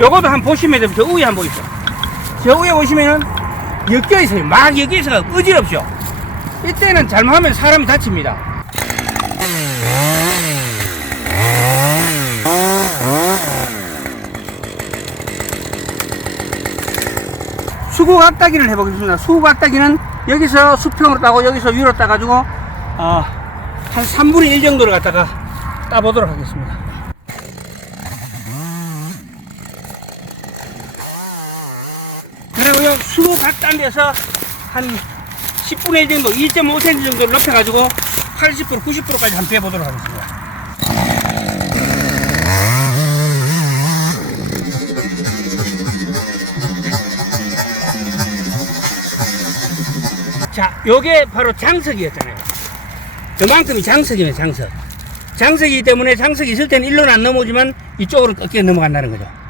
요것도 한번 보시면 돼요. 저 위에 한번 보십시오. 저 위에 보시면은 엮여 있어요. 막 엮여 있어가 어지럽죠. 이때는 잘못하면 사람이 다칩니다. 수국 악따기를 해보겠습니다. 수국 악따기는 여기서 수평으로 따고 여기서 위로 따가지고 어, 한 3분의 1 정도를 갖다가 따보도록 하겠습니다. 그리고요 수국 각딴 데서 한 10분의 1 정도 2.5cm 정도를 높여가지고 80% 90%까지 한번 빼보도록 하겠습니다. 자, 요게 바로 장석이었잖아요. 그만큼이 장석이면 장석. 장석이기 때문에 장석이 있을 때는 일로는 안 넘어오지만 이쪽으로 꺾여 넘어간다는 거죠.